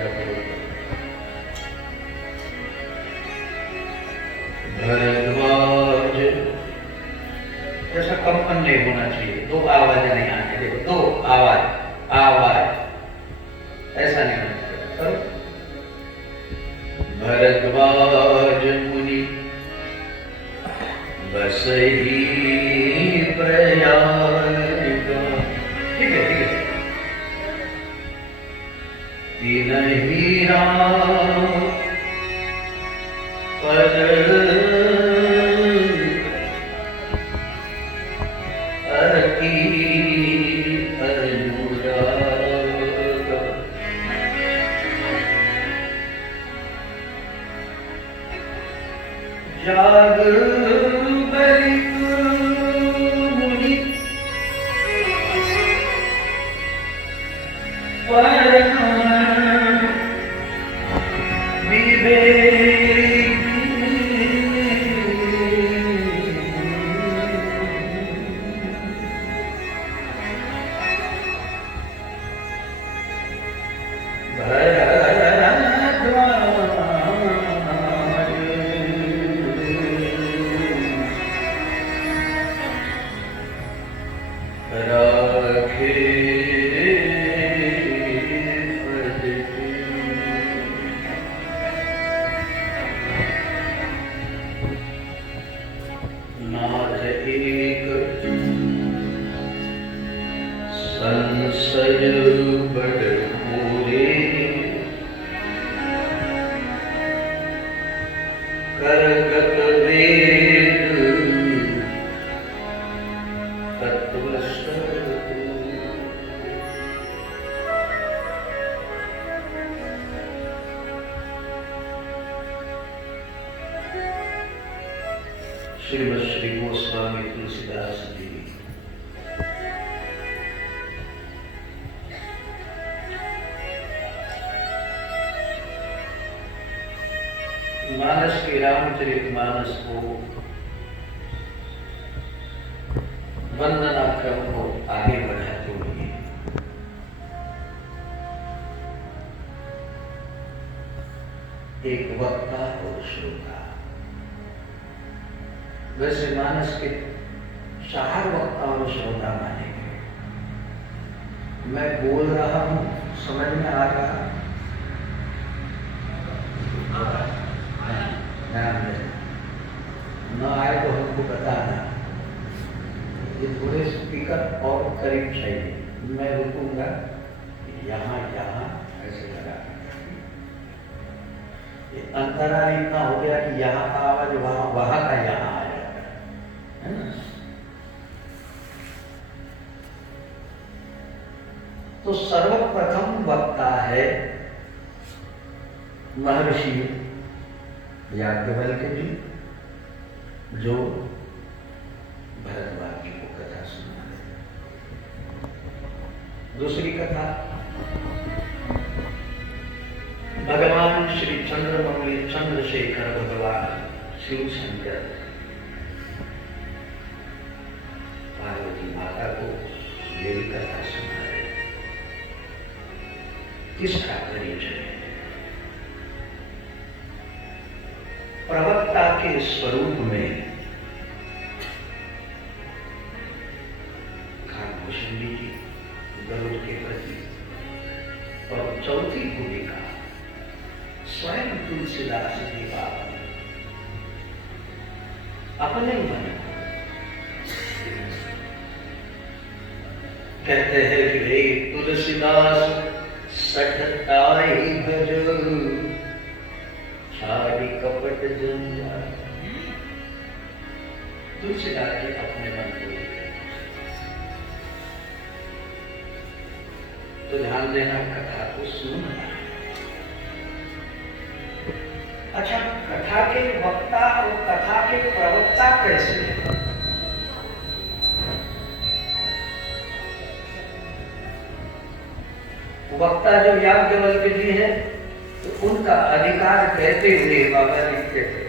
क्या करो। भरद्वाज, ऐसा कंपन नहीं होना चाहिए, दो आवाज नहीं आनी, देखो दो आवाज, आवाज ऐसा नहीं होना चाहिए। करो। भरद्वाज मुनि बसहि प्रयाग, ठीक है ठीक है। तिनहि राम पद अति अनुराग, जाग बलिक मुनि परम विवेकी, संसय बड़ पूरे, करगत वेद तत्वस्तर, श्रीमद् श्री गोस्वामी तुलसीदास जी। मानस के रामचरितमानस को वंदना क्रम को आगे बढ़ाते हुए एक वक्ता और श्रोता, वैसे मानस के 4 वक्ता और श्रोता माने गए। मैं बोल रहा हूं, समझ में आ रहा? न आए तो हमको बताना। ये थोड़े स्पीकर और करीब चाहिए, मैं रुकूंगा यहाँ यहाँ ऐसे लगा, ये अंतराल इतना हो गया कि यहाँ का आवाज वहाँ, वहाँ का यहाँ आ जाता है ना। तो सर्वप्रथम वक्ता है महर्षि याज्ञवल्क्य जी, जो भरद्वाज जी को कथा सुना रहे। दूसरी कथा भगवान श्री चंद्रमौली चंद्रशेखर भगवान शिव शंकर पार्वती माता को यही कथा सुना रहे। किसका परिचय? प्रवक्ता के स्वरूप में कालभूषण जी गरुड़ के प्रति, और चौथी भूमिका स्वयं तुलसीदास जी बाबा अपने मन कहते हैं कि हे तुलसीदास सठताई भजो, छाड़ी कपट जंजाल। तुलसीदास जी अपने मन को तो ध्यान देना, कथा को सुनना। अच्छा, कथा के वक्ता और कथा के प्रवक्ता कैसे हैं? वक्ता जब याज्ञवल्क्य जी है तो उनका अधिकार कहते हुए बाबा लिखते थे,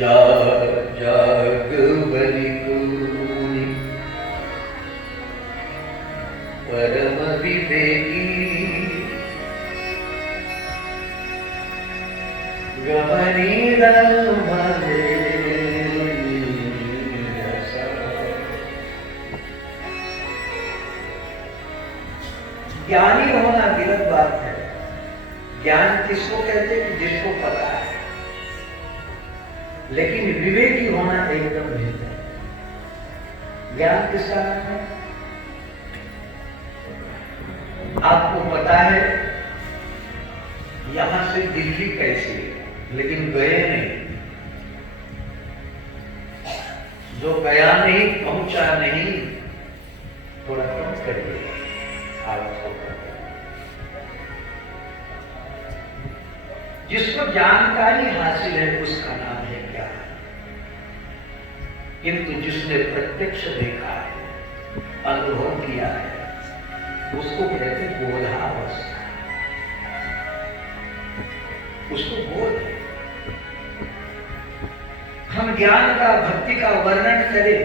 याज्ञवल्क्य परम विवेकी ज्ञानी होना गलत बात है। ज्ञान किसको कहते हैं? जिसको पता है। लेकिन विवेकी होना एकदम भिन्न है। ज्ञान किसका नाम है? आपको पता है यहां से दिल्ली कैसे, लेकिन गए नहीं। जो गया नहीं, पहुंचा नहीं, थोड़ा कम करिए आवाज को। जिसको जानकारी हासिल है उसका नाम है ज्ञान। किंतु जिसने प्रत्यक्ष देखा है, अनुभव किया है, उसको कहते बोधावस्था। उसको बोध है। हम ज्ञान का, भक्ति का वर्णन करें,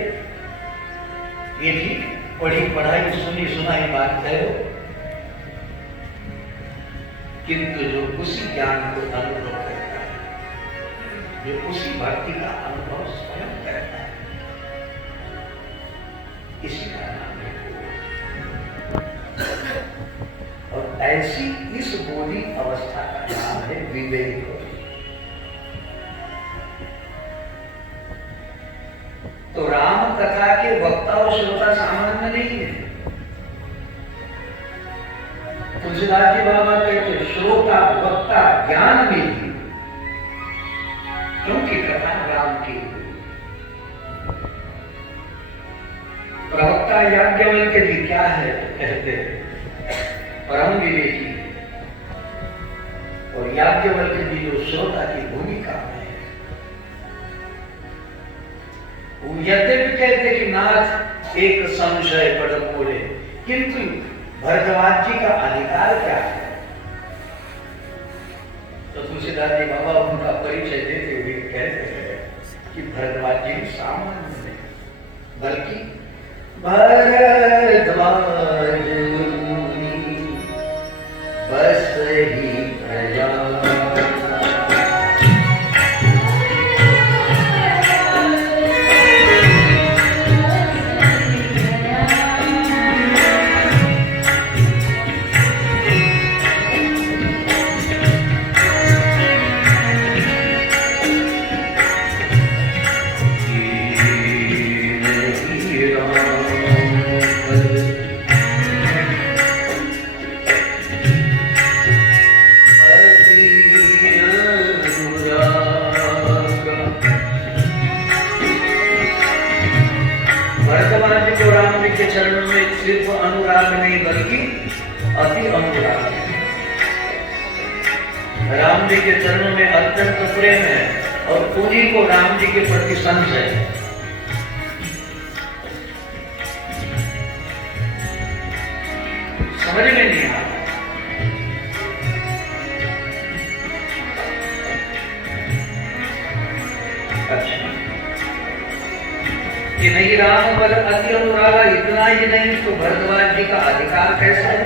ये ठीक पढ़ी पढ़ाई सुनी सुनाई बात है, किंतु जो उसी ज्ञान को अनुभव करता है, जो उसी भक्ति का अनुभव स्वयं करता है, इसी का नाम है बोध। और ऐसी इस बोधि अवस्था का नाम है विवेक। तो राम कथा के वक्ता और श्रोता सामान्य नहीं है। तुलसीदास जी बाबा कहते श्रोता वक्ता ज्ञान में भी, क्योंकि कथा राम की। प्रवक्ता याज्ञवल्क्य जी क्या है? कहते परम विवेकी, और याज्ञवल्क्य जी जो श्रोता की भूमिका में है। वो यद्यपि कहते कि नाथ एक संशय बड़ मोरे, किंतु भरद्वाज जी का अधिकार क्या है? तो तुलसीदास जी बाबा उनका परिचय देते हुए कहते हैं कि भरद्वाज जी सामान्य नहीं, बल्कि भरद्वाज बस ही प्रजा। चरणों में सिर्फ अनुराग नहीं, बल्कि अति अनुराग है। राम जी के चरणों में अत्यंत प्रेम है, और उन्हीं को राम जी के प्रति संशय है। समझ में नहीं आ रहा। अच्छा, कि नहीं राम पर अति अनुरागा, इतना ही नहीं तो भरद्वाज जी का अधिकार कैसा है?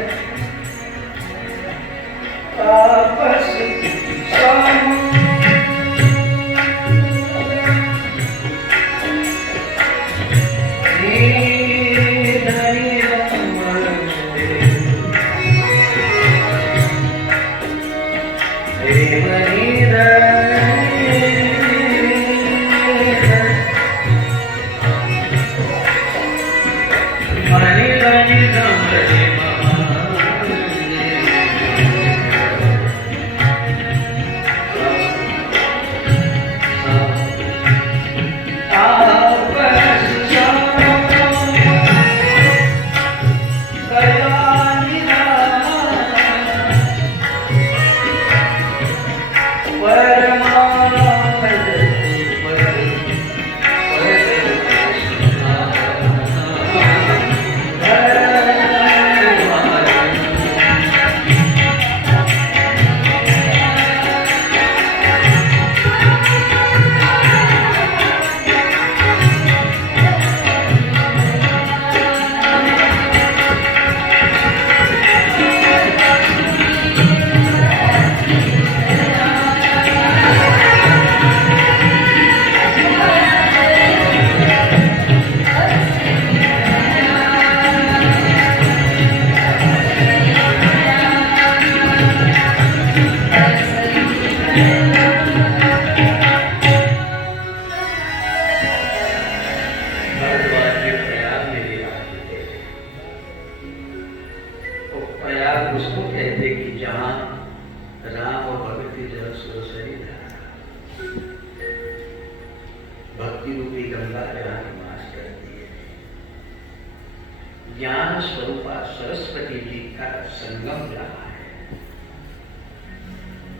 उसको कहते कि जहां राम और भक्ति जल सुरसरी धारा, भक्ति रूपी गंगा जहां निवास करती है, ज्ञान स्वरूपा सरस्वती जी का संगम जहां है,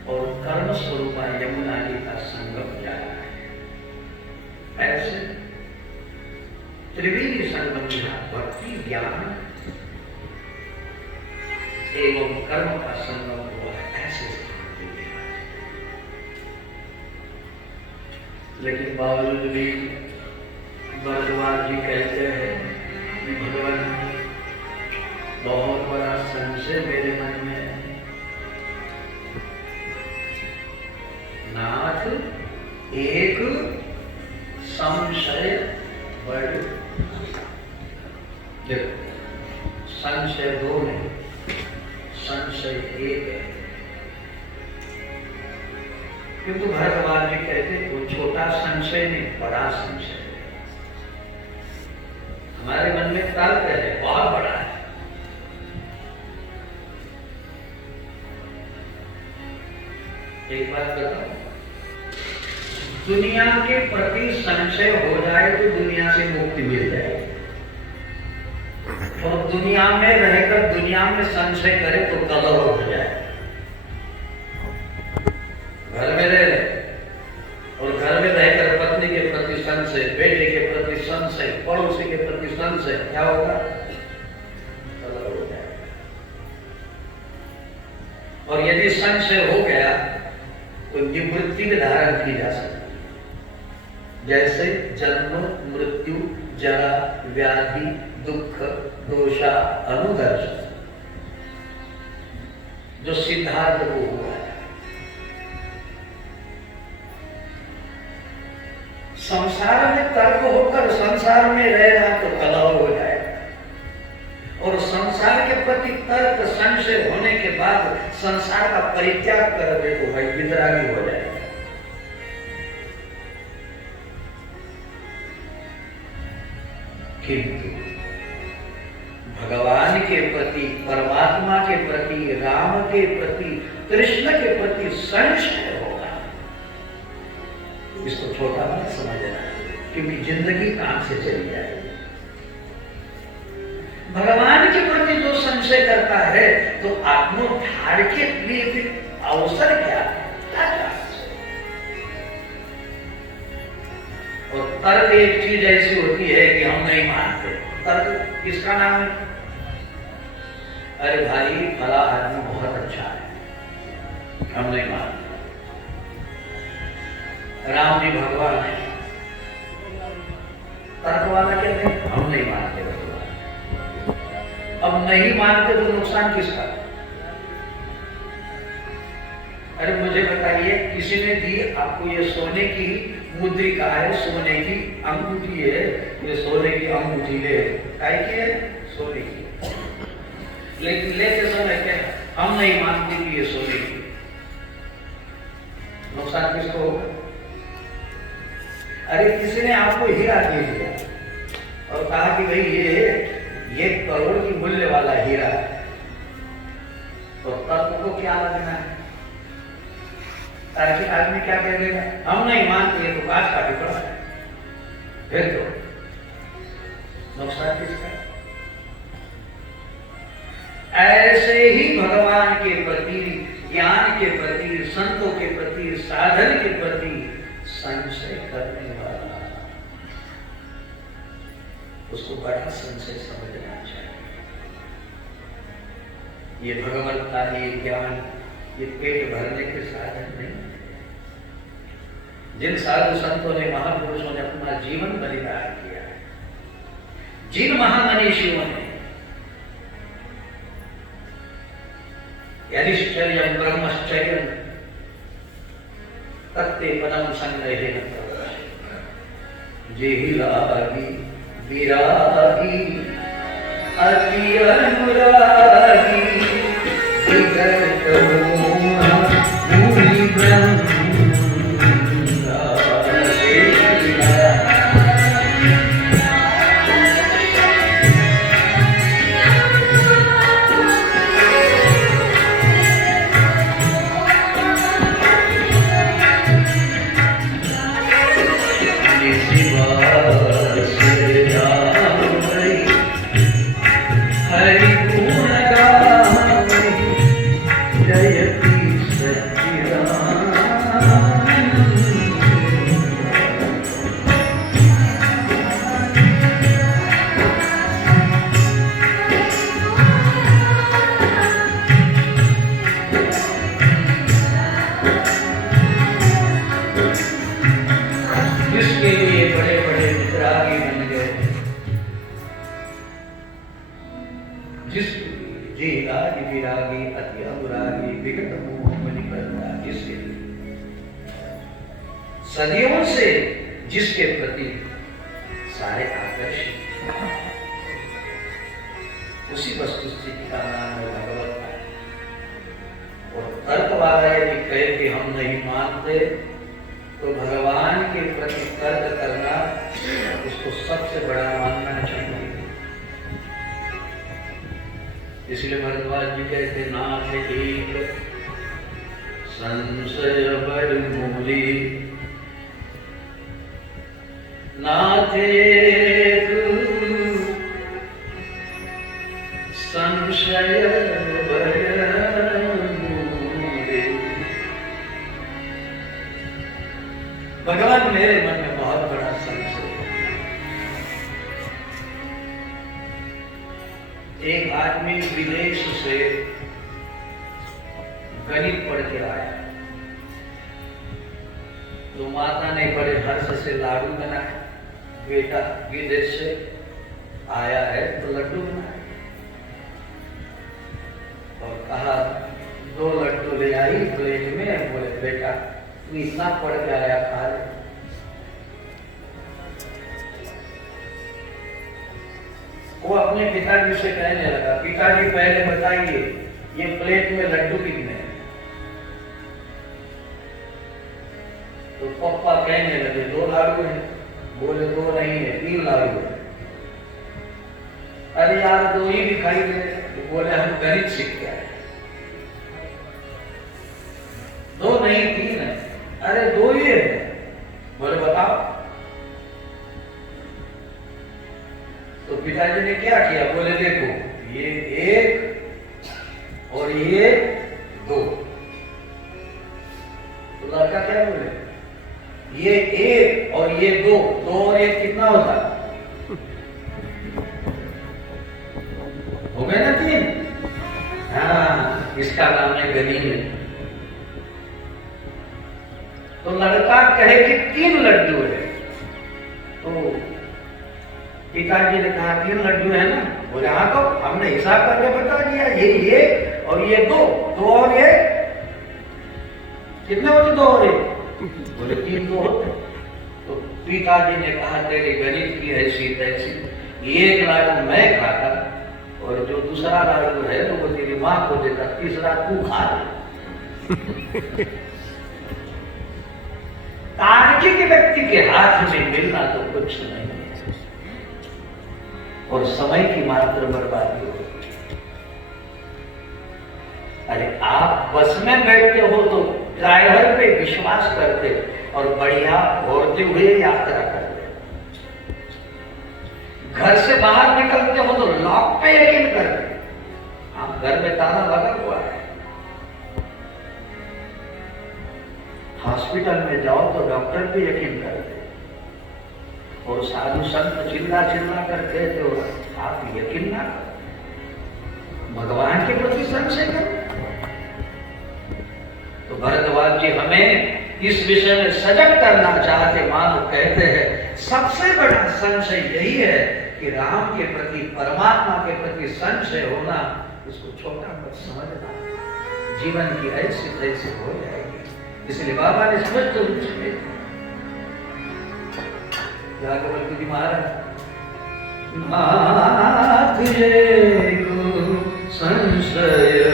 और कर्म स्वरूपा यमुना जी का संगम जहां है, ऐसे त्रिवेणी संगम जहां भक्ति ज्ञान एवं कर्म का संगम हुआ है, ऐसे लेकिन बावजूद भी भगवान जी कहते हैं कि भगवान बहुत बड़ा संशय मेरे मन में है। नाथ एक संशय बड़, देखो संशय दो नहीं, संशय एक है। किंतु भगवान जी कहते वो छोटा संशय नहीं, बड़ा संशय है। हमारे मन में तर्क है, बहुत बड़ा है। एक बात बताओ, दुनिया के प्रति संशय हो जाए तो दुनिया से मुक्ति मिल जाए, और दुनिया में रहकर दुनिया में संशय करे तो कलह हो जाए। घर में रहे और घर में रहकर पत्नी के प्रति संशय, बेटे के प्रति संशय, पड़ोसी के प्रति संशय, क्या होगा? कलह हो जाएगा। और यदि संशय हो गया तो निवृत्ति में धारण की जा सकती है, जैसे जन्म मृत्यु जरा व्याधि दुख दोषा अनुदर्श, जो सिद्धार्थ को हुआ है। संसार में तर्क होकर संसार में रह रहा तो कलह हो जाएगा, और संसार के प्रति तर्क संशय होने के बाद संसार का परित्याग कर दे तो भाई वितरागी हो जाएगा। किंतु भगवान के प्रति, परमात्मा के प्रति, राम के प्रति, कृष्ण के प्रति संशय होगा, इसको छोटा मत समझना, क्योंकि जिंदगी काम से चली जाएगी। भगवान के प्रति जो संशय करता है तो आत्मोद्धार के लिए फिर अवसर क्या है? और तर्क एक चीज ऐसी होती है कि हम नहीं मानते। तर्क किसका नाम है? अरे भाई फला आदमी बहुत अच्छा है, हम नहीं मानते। राम जी भगवान है, तर्क वाला कहते हैं हम नहीं मानते भगवान। अब नहीं मानते तो नुकसान किसका? अरे मुझे बताइए, किसी ने दी आपको ये सोने की मुद्रिका है, सोने की अंगूठी है, ये सोने की अंगूठी ले, काय की है? सोने की। लेकिन लेते समय क्या हम नहीं मानते कि ये सोने की, नुकसान किसको होगा? अरे किसी ने आपको हीरा दे दिया और कहा कि भाई ये 1 करोड़ की मूल्य वाला हीरा है, तो तर्क को क्या लगना है? तार्किक आदमी क्या कह देगा? हम नहीं मानते, तो काश का टुकड़ा है, फिर तो नुकसान किसका? ऐसे ही भगवान के प्रति, ज्ञान के प्रति, संतों के प्रति, साधन के प्रति संशय करने वाला, उसको बड़ा संशय समझना चाहिए। ये भगवत्ता, ये ज्ञान, ये पेट भरने के साधन नहीं। जिन साधु संतों ने, महापुरुषों ने अपना जीवन बलिदान किया है, जिन महामनीषियों ने यदिश्चर्यं ब्रह्मश्चर्यं तत्ते पदम संग्रहेण जेहि लागी विरागी अति अनुरागी विगत भूमि ब्रह्म हरि गुण गावहि जयति सच्चिदानंद। जिसके लिए बड़े बड़े वितरागी बन गए, जिस जी राग विरागी अति अनुरागी विगत मोह मणिकर्ता, जिसके सदियों से जिसके प्रति सारे आकर्षित, उसी वस्तु स्थिति का नाम है भगवत। और तर्क वाला यदि कहे कि हम नहीं मानते, तो भगवान के प्रति तर्क करना उसको सबसे बड़ा मानना चाहिए। इसलिए भरद्वाज जी कहते नाथ एक संशय बड़मूली, नाथ एक संशय बड़मूली। भगवान मेरे मन में बहुत बड़ा संशय है। एक आदमी विदेश से गणित पढ़ के आया, तो माता ने बड़े हर्ष से लाडू बनाए। बेटा विदेश से आया है तो लड्डू बनाए, और कहा 2 लड्डू ले आई प्लेट में। बोले बेटा तू इतना पढ़ के आया, खा ले। वो अपने पिताजी से कहने लगा, पिताजी पहले बताइए ये प्लेट में लड्डू कितने हैं? तो पापा कहने लगे 2 लाडू हैं। बोले 2 नहीं है, 3 लाडू है। अरे यार 2 ही दिखाई दे। तो बोले हम गणित सीख के आए, 2 नहीं 3 है। अरे 2 ही है। बोले बताओ। तो पिताजी ने क्या किया? बोले देखो ये 1 और ये 2। तो लड़का क्या बोले? ये 1 और ये 2, 2 और 1 कितना होता? हो गए ना 3। हाँ, इसका नाम है गणित। तो लड़का कहे कि 3 लड्डू है। तो पिताजी ने कहा 3 लड्डू है ना? बोले हाँ, तो हमने हिसाब करके बता दिया, ये और ये 2 और ये कितने होते? 2 और 1। बोले 3 2 होते। तो पिताजी ने कहा तेरी गणित की ऐसी तैसी, 1 लाडू मैं खाता और जो दूसरा लाडू है तो वो तेरी माँ को देता, तीसरा तू खा ले। तार्किक व्यक्ति के हाथ में मिलना तो कुछ नहीं है, और समय की मात्र बर्बादी हो। अरे आप बस में बैठते हो तो ड्राइवर पे विश्वास करते और बढ़िया घूरते हुए यात्रा करते। घर से बाहर निकलते हो तो लॉक पे यकीन करते। आप घर में ताला लगा हुआ है। हॉस्पिटल में जाओ तो डॉक्टर पे यकीन करते, और साधु संत चिल्ला चिल्ला करते तो आप यकीन ना करो। भगवान के प्रति संशय करो। तो भरद्वाज जी हमें इस विषय में सजग करना चाहते। मानो कहते हैं सबसे बड़ा संशय यही है कि राम के प्रति, परमात्मा के प्रति संशय होना, उसको छोटा मत समझना। जीवन की ऐसी तैसी हो जाएगी। इसलिए बाबा ने स्पष्ट रूप से जागवल्लभ जी महाराज, नाथ ये संशय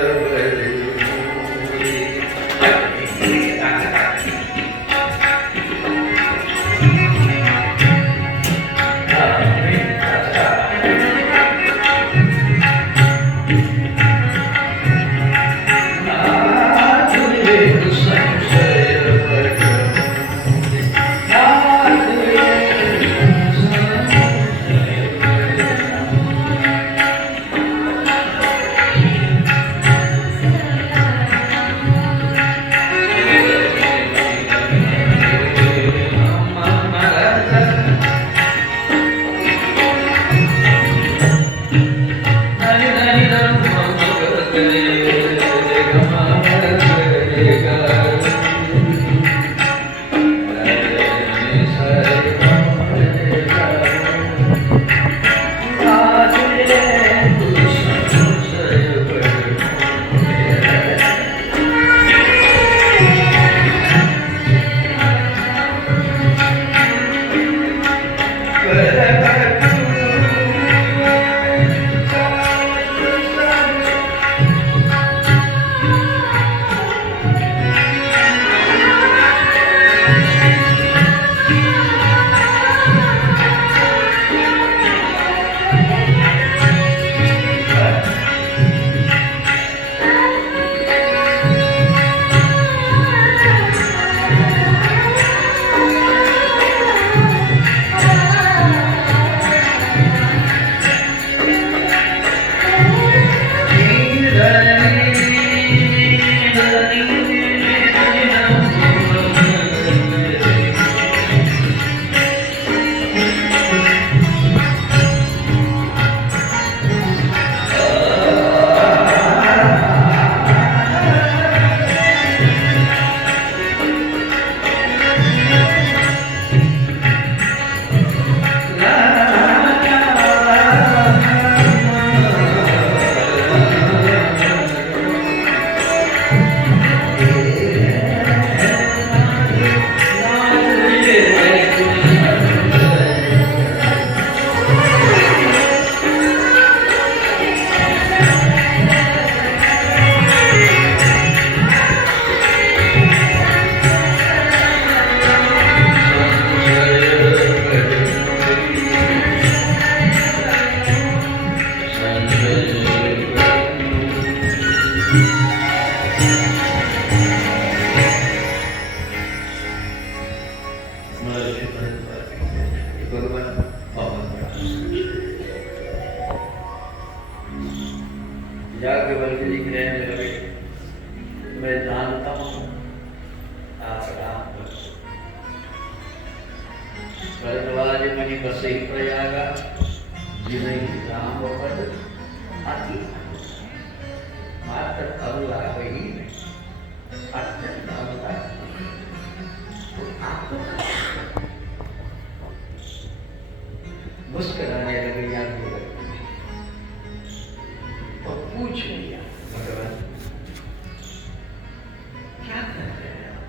याज्ञवल्क्य जी कहने लगे, मैं जानता हूं आप राम भक्त। भरद्वाज मुनि बसे प्रयागा, जिन्हें राम पद अति मात्र अरुला वही अत्यंत अरुला। तो आपको मुस्कुराने लगे याज्ञवल्क्य और पूछ लिया, भगवान क्या कर रहे हैं आप?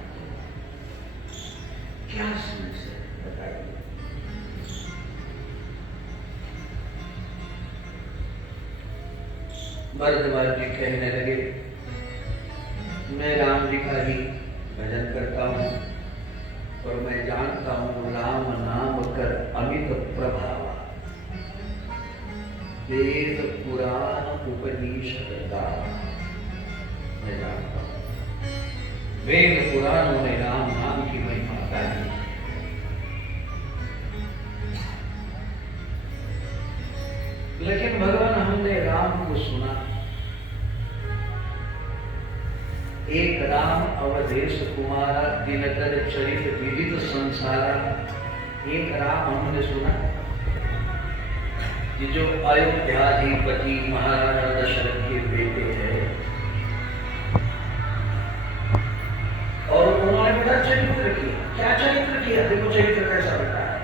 क्या समस्या बताइए। भरद्वाज जी कहने लगे, मैं राम जी का ही भजन करता हूँ और मैं जानता हूँ राम नाम कर अमित प्रभाव, वेद पुराण उपनिषद गावा। मैं जानता हूँ वेद पुराणों ने राम नाम की महिमा गाई। लेकिन भगवान हमने राम को सुना, एक राम अवधेश कुमारा, दिनकर चरित विविध संसारा। एक राम हमने सुना कि जो अयोध्याधिपति महाराजा दशरथ के बेटे हैं और उन्होंने बड़ा चरित्र किया। क्या चरित्र किया? देखो चरित्र कैसा बेटा है।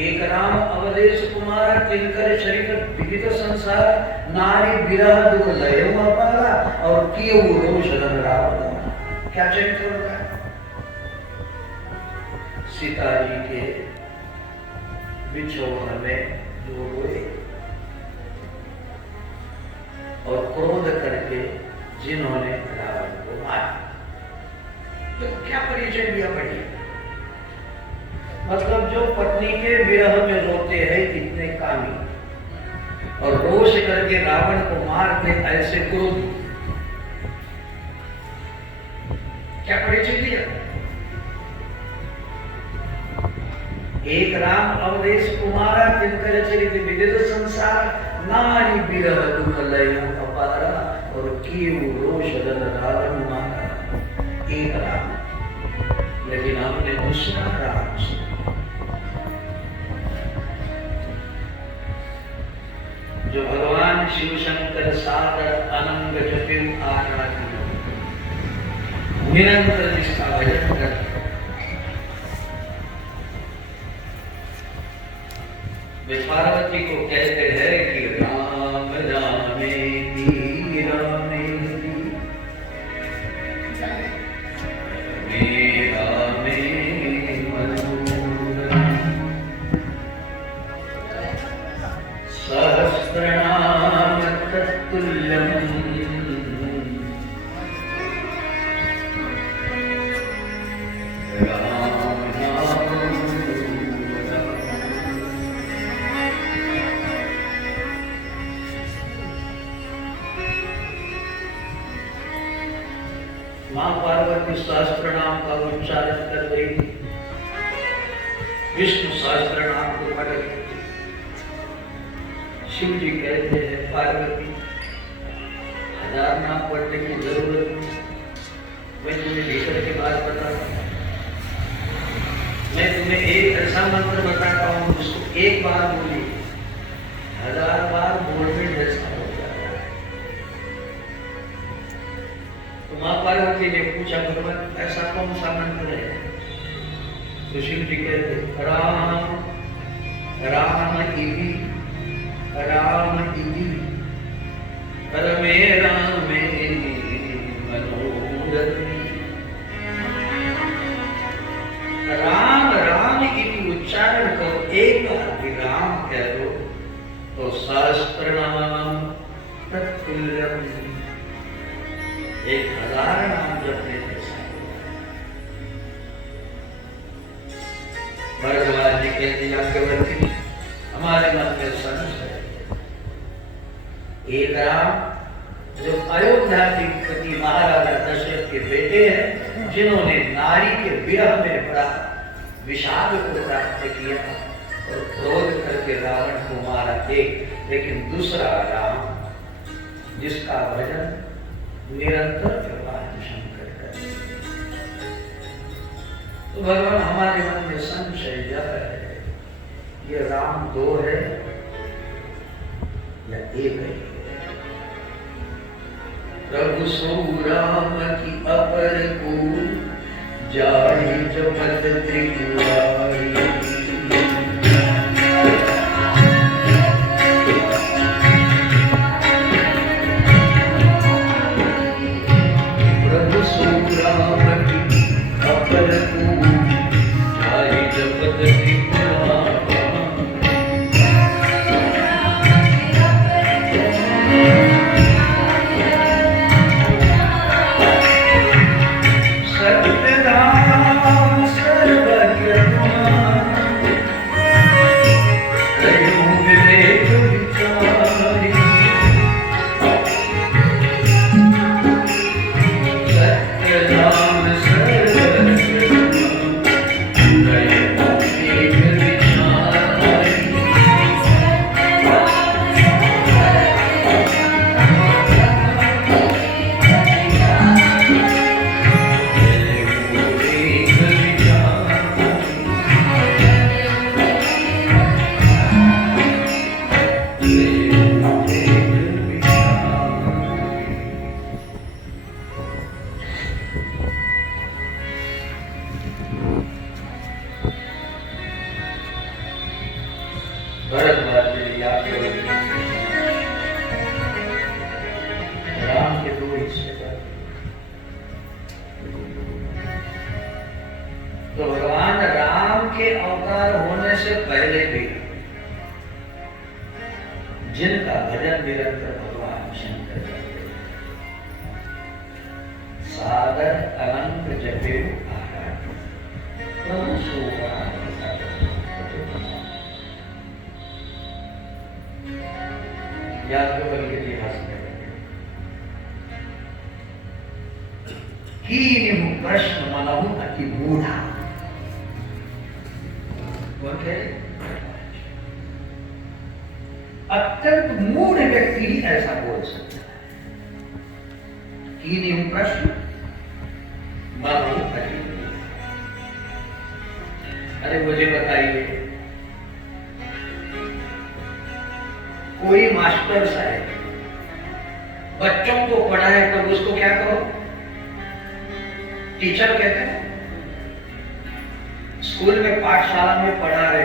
एक राम अवधेश कुमार, दिनकर चरित विविध संसार, नारी विरह दुख लय पाला और किए रोष रंग रावण। क्या चरित्र होता है? सीता जी के बिछोह में जो रोए और क्रोध करके जिन्होंने रावण को मारा। तो क्या परिचय दिया? बढ़िया, मतलब जो पत्नी के विरह में रोते हैं कितने कामी, और रोष करके रावण को मारते ऐसे क्रोध। क्या परिचय दिया? एक राम अवधेश कुमारा, दिनकर चरित विविध संसार, नारी विरह दुख लय अपारा और किए रोष रंग रावण मारा। एक राम, लेकिन हमने दूसरा राम सुना। जो भगवान शिव शंकर सागर अनंग जपिम आराधि, निरंतर जिसका भजन करते, वे पार्वती को कहते हैं कि राम रामेति रामेति रामे मनोरम सहस्रनाम तत्तुल्यम् मां पार्वती सहस्त्र नाम का उच्चारण कर रही थी, विष्णु सहस्त्र नाम को पढ़ रही थी। शिव जी कहते हैं, पार्वती 1000 नाम पढ़ने की जरूरत नहीं, मैं तुम्हें भीतर की बात बताता हूँ। मैं तुम्हें एक ऐसा मंत्र बताता हूँ जिसको एक बार बोली 1000 बार बोलने जैसा हो जाता है। तो मां पार्वती ने पूछा, भगवान ऐसा कौन सा मंत्र है? तो शिव जी कहते, राम राम इति राम इति परमे रामे मनोरथ। राम राम इति उच्चारण करो, एक बार भी राम कह दो तो सहस्त्र नाम तत्तुल्यम्, 1000 नाम जपने जैसा। भरद्वाज जी कहते याज्ञवल्क्य, हमारे मन में संशय है। एक राम जो अयोध्याधिपति महाराजा दशरथ के बेटे हैं, जिन्होंने नारी के विरह में बड़ा विषाद को प्राप्त किया और क्रोध करके रावण को मारा। एक लेकिन दूसरा राम जिसका भजन निरंतर भगवान शंकर करते। तो भगवान हमारे मन में संशय यह है, ये राम दो है या एक है? प्रभु सो राम की अपर को जाहि जपत त्रिपुरारी। प्रभु सो राम की अपर को जाहि जपत त्रिपुरारी। राम के दो हिस्से कर। तो भगवान राम के अवतार होने से पहले भी जिनका भजन निरंतर भगवान शंकर करते, सागर अनंत जपे याद को बल के इतिहास में कीन प्रश्न मनहु अति मूढ़ा। बोलते अत्यंत मूढ़ व्यक्ति ही ऐसा बोल सकता है। कीन प्रश्न मनहु अति मूढ़ा। अरे मुझे बताइए, कोई मास्टर साहब बच्चों को पढ़ाए तो उसको क्या करो? टीचर कहते हैं। स्कूल में पाठशाला में पढ़ा रहे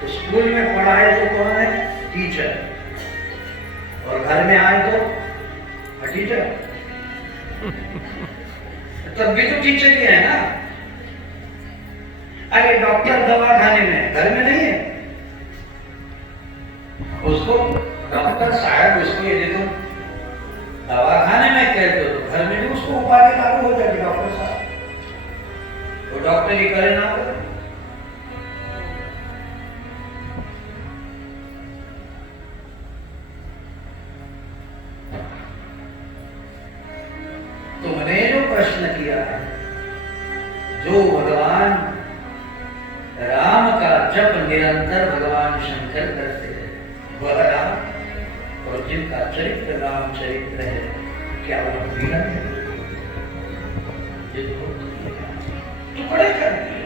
तो स्कूल में पढ़ाए तो कौन है? टीचर। और घर में आए तो टीचर। तब भी तो टीचर ही है ना। अरे डॉक्टर दवा खाने में, घर में नहीं है। उसको डॉक्टर साहब उसको यदि तुम दवाखाने में कहते हो तो घर में भी उसको उपाधि लागू हो जाएगी डॉक्टर साहब। वो डॉक्टर ही करे ना करे। तुमने जो प्रश्न किया है, जो भगवान राम का जप निरंतर भगवान शंकर करते हैं वह राम, और जिनका चरित्र राम चरित्र है, क्या वो विलन है? जिनको टुकड़े कर दिए।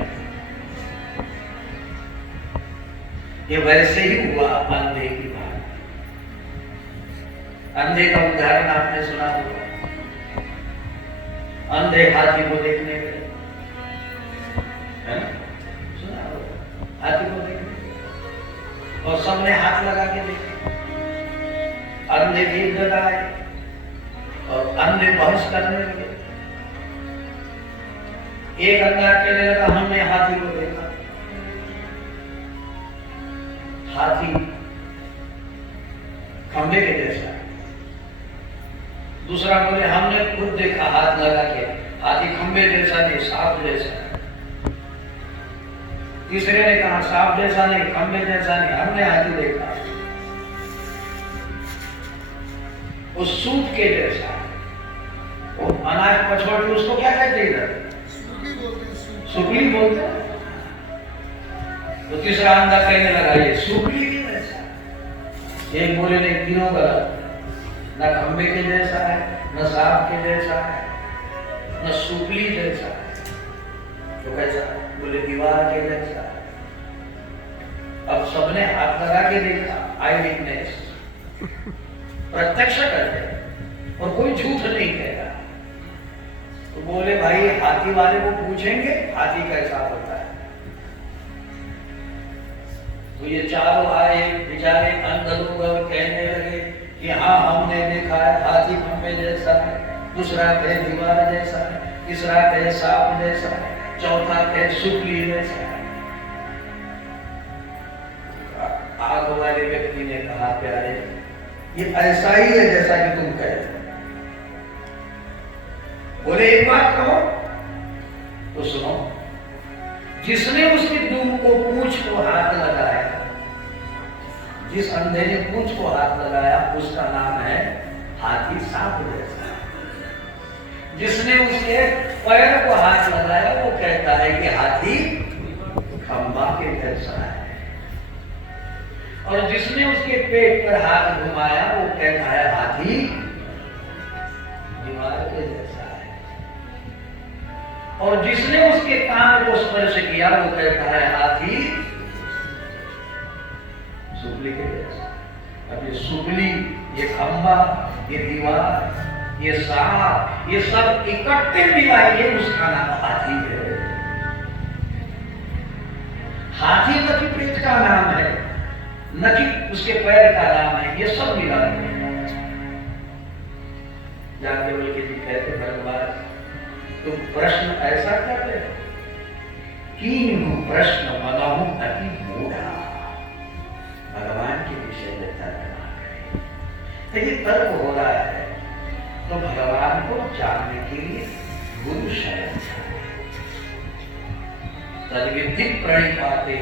ये वैसे ही हुआ अंधे की बात। अंधे का उदाहरण आपने सुना होगा। अंधे हाथी को देखने गए, सुना होगा, हाथी को देखने, और सबने हाथ लगा के देखे। अंधे भी एक जगह आए और अंधे बहस करने लगे। एक अंधा कहने लगा हमने हाथी को देखा। हाथी खंबे के जैसा। दूसरा बोले हमने खुद देखा हाथ लगा के, हाथी खंबे जैसा नहीं, सांप जैसा। तीसरे ने कहा सांप जैसा नहीं, खंबे जैसा नहीं, हमने हाथी देखा, वो सूत के जैसा। वो अनाज पछोड़ के उसको क्या कहते इधर? सुकली बोलते हैं। तो तीसरा अंधा कहने लगा ये सुकली नहीं वैसा। एक बोले नहीं, तीनों गलत, न खंबे के जैसा है, न सांप के जैसा है, न सुपली जैसा है। तो कैसा? बोले दीवार के जैसा है। अब सबने हाथ लगा के देखा, आई विटनेस, प्रत्यक्ष करते और कोई झूठ नहीं कह रहा। तो बोले भाई हाथी वाले को पूछेंगे हाथी कैसा होता है। तो ये चारों आए बेचारे अंध लोग कहने लगे कि हाँ हमने देखा है, हाथी खंबे जैसा है, दूसरा कहे दीवार जैसा है, तीसरा कहे सांप जैसा है, चौथा कहे सुपली जैसा है। आग वाले व्यक्ति ने कहा प्यारे ये ऐसा ही है जैसा कि तुम कह रहे। बोले एक बात कहो तो सुनो, जिसने उसके दुम को पूंछ को हाथ लगाया, जिस अंधे ने पूंछ को हाथ लगाया उसका नाम है हाथी सांप जैसा। जिसने उसके पैर को हाथ लगाया वो कहता है कि हाथी खंबा के जैसा है। और जिसने उसके पेट पर हाथ घुमाया वो कहता है हाथी दीवार के जैसा है। और जिसने उसके कान को स्पर्श किया वो कहता है हाथी सुपली के जैसा। अब ये सुपली, ये खंबा, ये दीवार, ये सांप, ये सब इकट्ठे मिलाइए उसका नाम हाथी है। हाथी न कि पेट का नाम है, न कि उसके पैर का नाम है, ये सब मिला है। याज्ञवल्क्य के जी कहते भगवान तुम प्रश्न ऐसा करते हो, कीन्हु प्रश्न मनहु अति मूढ़ा। भगवान के विषय में तर्क ना करें। लेकिन तर्क हो रहा है तो भगवान को जानने के लिए गुरु शरण तद्विद्धि प्रणिपाते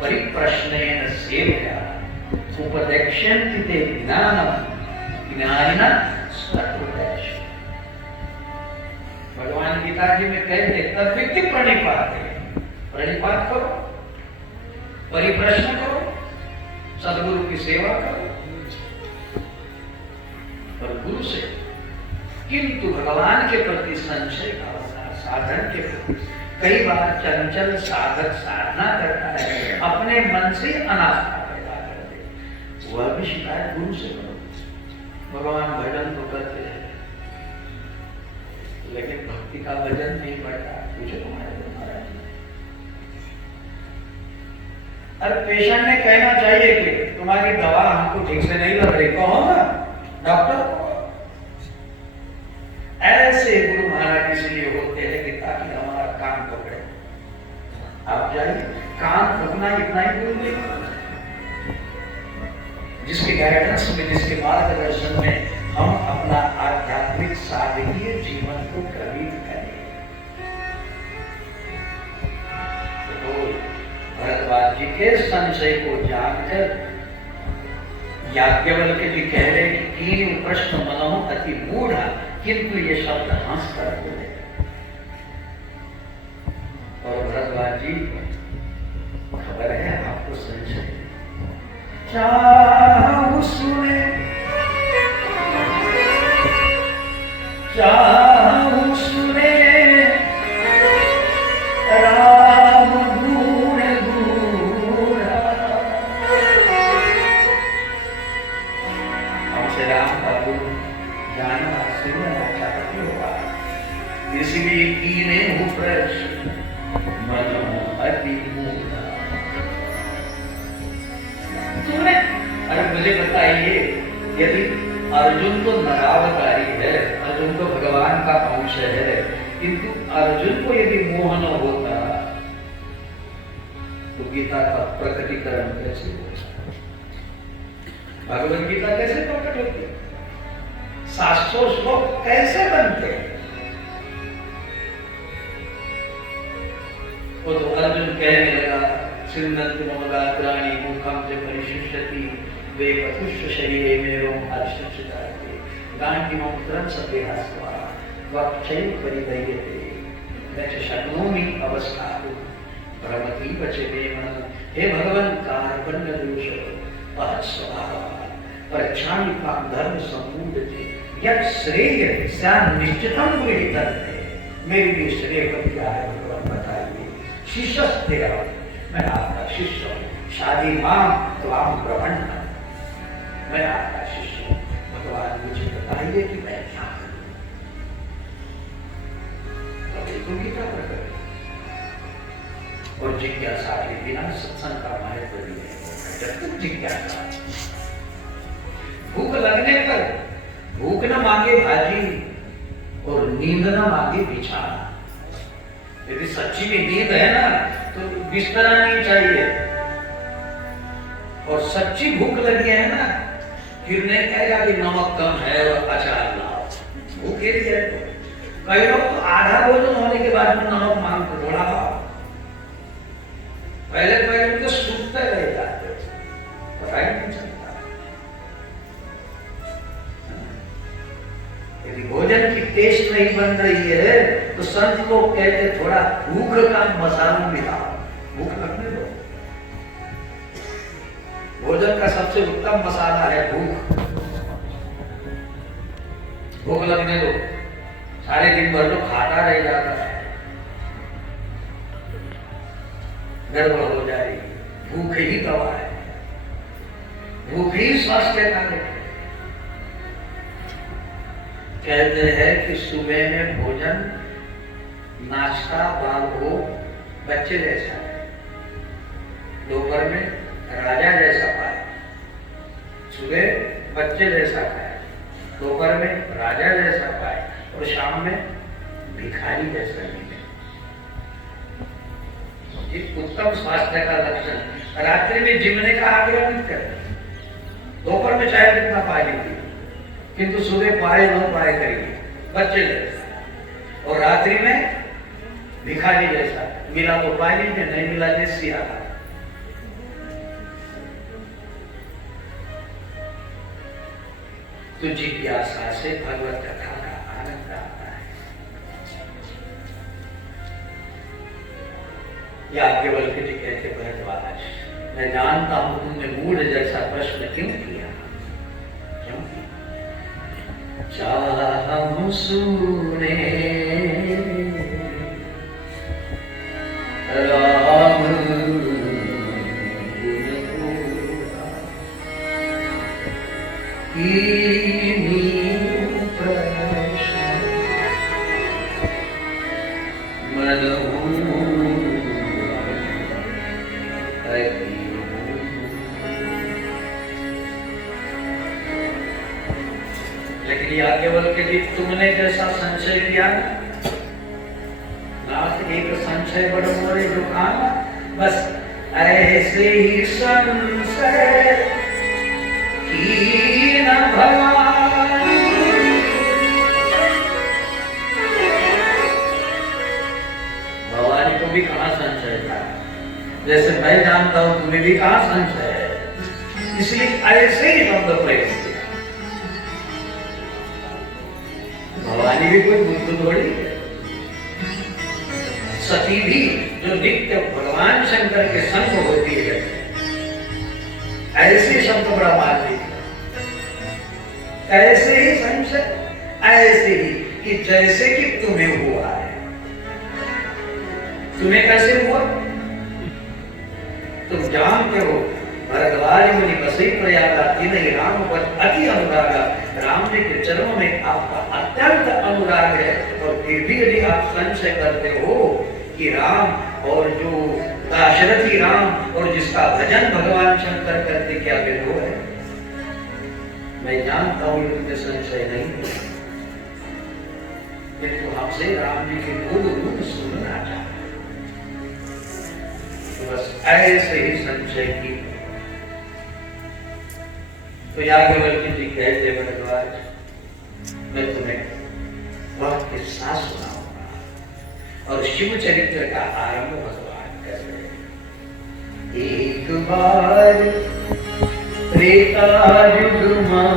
परिप्रश्नेन सेवया उपदेक्ष्यन्ति ते ज्ञानम् ज्ञानिनः सत्वदेश। भगवान गीता जी में कहते तद्विद्धि प्रणिपाते, प्रणिपात करो, परिप्रश्न करो, सदगुरु की सेवा करो और गुरु से। किंतु भगवान के प्रति संशय भावना, साधन के प्रति कई बार चंचल साधक साधना करता है, अपने मन से अनास्था पैदा कर दे, वह भी शिकायत गुरु से करो। भगवान भजन तो करते हैं लेकिन भक्ति का भजन नहीं बढ़ता, पूछो तुम्हारे महाराज। अरे पेशेंट ने कहना चाहिए कि तुम्हारी दवा हमको ठीक से नहीं लग रही, कहो ना डॉक्टर को। ऐसे गुरु महाराज इसलिए होते हैं कि ताकि हमारा काम पकड़े। आप जाइए, काम फूकना इतना ही गुरु नहीं, जिसके गाइडेंस में, जिसके मार्गदर्शन में हम अपना आध्यात्मिक साधकीय जीवन को प्रवीण करें। तो भरद्वाज जी के संशय को जानकर याज्ञवल्क्य जी कह रहे कि कीन्हु प्रश्न मनहु अति मूढ़ा, किंतु ये शब्द हंस कर बोले। और भरद्वाज जी खबर है आपको संशय, चाहु सुने चाहु सुने राम गुण गूढ़ा। हमसे राम का गुण जानना सुनना चाहते हो, इसलिए कीन्हु प्रश्न मनहु अति मूढ़ा। तुमने अरे मुझे बताइए, यदि अर्जुन तो नरावतारी है, अर्जुन तो भगवान का अंश है, किंतु अर्जुन को यदि मोह न होता तो गीता का प्रकटीकरण कैसे होता? भगवत गीता कैसे प्रकट होती? 700 श्लोक कैसे बनते? वो तो अर्जुन कहने लगा सिन्नति मम गात्राणि मुखं च परिशुष्यति वेपतुष्य शरीरे मेरो हर्षचिताते गांडिमं त्रंसते हस्वा वक्षैव परिदह्यते न च शक्नोमि अवस्थातुं भ्रमति वच मे मनः। हे भगवान कार्पण्य दोष पहत स्वभाव प्रच्छामिकां धर्म सम्मूढ़ते यत् श्रेय स्यात् निश्चितं विदितन्ते। मेरे लिए श्रेय क्या है भगवान बताइए। शिष्यस्तेह, मैं आपका शिष्य हूँ। शादी मां त्वां प्रपन्नः, मैं आपका शिष्य हूँ। भगवान मुझे बताइए कि मैं क्या करूं। तो गीता प्रकट और जिज्ञासा के बिना सत्संग का महत्व नहीं है। जब तक जिज्ञासा, भूख लगने पर भूख न मांगे भाजी और नींद न मांगे बिछाना। यदि सच्ची में नींद है ना तो बिस्तरा नहीं चाहिए। और सच्ची भूख लगी है ना, फिर नहीं कहेगा कि नमक कम है और अचार लाओ। भूख गिर जाए तो कई लोग तो आधा भोजन होने के बाद में नमक मांगते थोड़ा खाओ। पहले उनको सूखते रह जाते, पता ही नहीं चलता। यदि भोजन की टेस्ट नहीं बन रही है तो संत लोग कहते थोड़ा भूख का मसाला मिलाओ, भूख लगने दो। भोजन का सबसे उत्तम मसाला है भूख। भूख लगने दो, सारे दिन भर तो खाता रह जाता है, गड़बड़ हो जाएगी। भूख ही दवा है, भूख ही स्वास्थ्य का है। कहते हैं कि सुबह में भोजन नाश्ता बाबू बच्चे जैसा है, दोपहर में राजा जैसा पाए। सुबह बच्चे जैसा खाए, दोपहर में राजा जैसा पाए और शाम में भिखारी जैसा मिले। एक उत्तम स्वास्थ्य का लक्षण। रात्रि में जिमने का आग्रह नहीं करते, दोपहर में चाहे कितना पाए लीजिए, किंतु सुबह पाए न पाए करेंगे बच्चे जैसा, और रात्रि में भिखारी जैसा। मिला तो पाए लीजिए, नहीं मिला देसी आधा। तो जिज्ञासा से भगवत कथा का आनंद आता है। या केवल के जी कहते भरद्वाज, मैं जानता हूं तुमने मूढ़ जैसा प्रश्न क्यों किया। क्यों किया? चाहूं सुने राम लेकिन याज्ञवल्क्य के लिए तुमने जैसा संशय किया लास्ट एक संशय बड़े बड़े दुकान, बस ऐसे ही संशय की न भवानी। भवानी को भी कहां संशय था, जैसे मैं जानता हूं तुम्हें भी कहां संशय है, इसलिए ऐसे ही शब्द प्रयोग किया। भवानी भी कोई बुद्ध थोड़ी है, सती भी जो नित्य भगवान शंकर के संग होती है, ऐसे शब्द ब्रह्मादि, ऐसे ही संशय, ऐसे ही कि जैसे कि तुम्हें हुआ है। तुम्हें कैसे हुआ? तुम जानते हो भरद्वाज मुनि बसई प्रयागा तीनही राम पर अति अनुरागा। राम जी के चरणों में आपका अत्यंत अनुराग है, और फिर भी यदि आप संशय करते हो कि राम और जो दाशरथी राम और जिसका भजन भगवान शंकर करते क्या भेद है, मैं जानता हूं कि संशय नहीं है, किंतु हमसे राम जी के गुण रूप सुनना चाहते, तो बस ऐसे ही संशय की। तो याज्ञवल्क्य जी कहते भरद्वाज, मैं तुम्हें वह किस्सा सुनाऊंगा। और शिव चरित्र का आरंभ भगवान कर रहे हैं। एक बार त्रेता युग में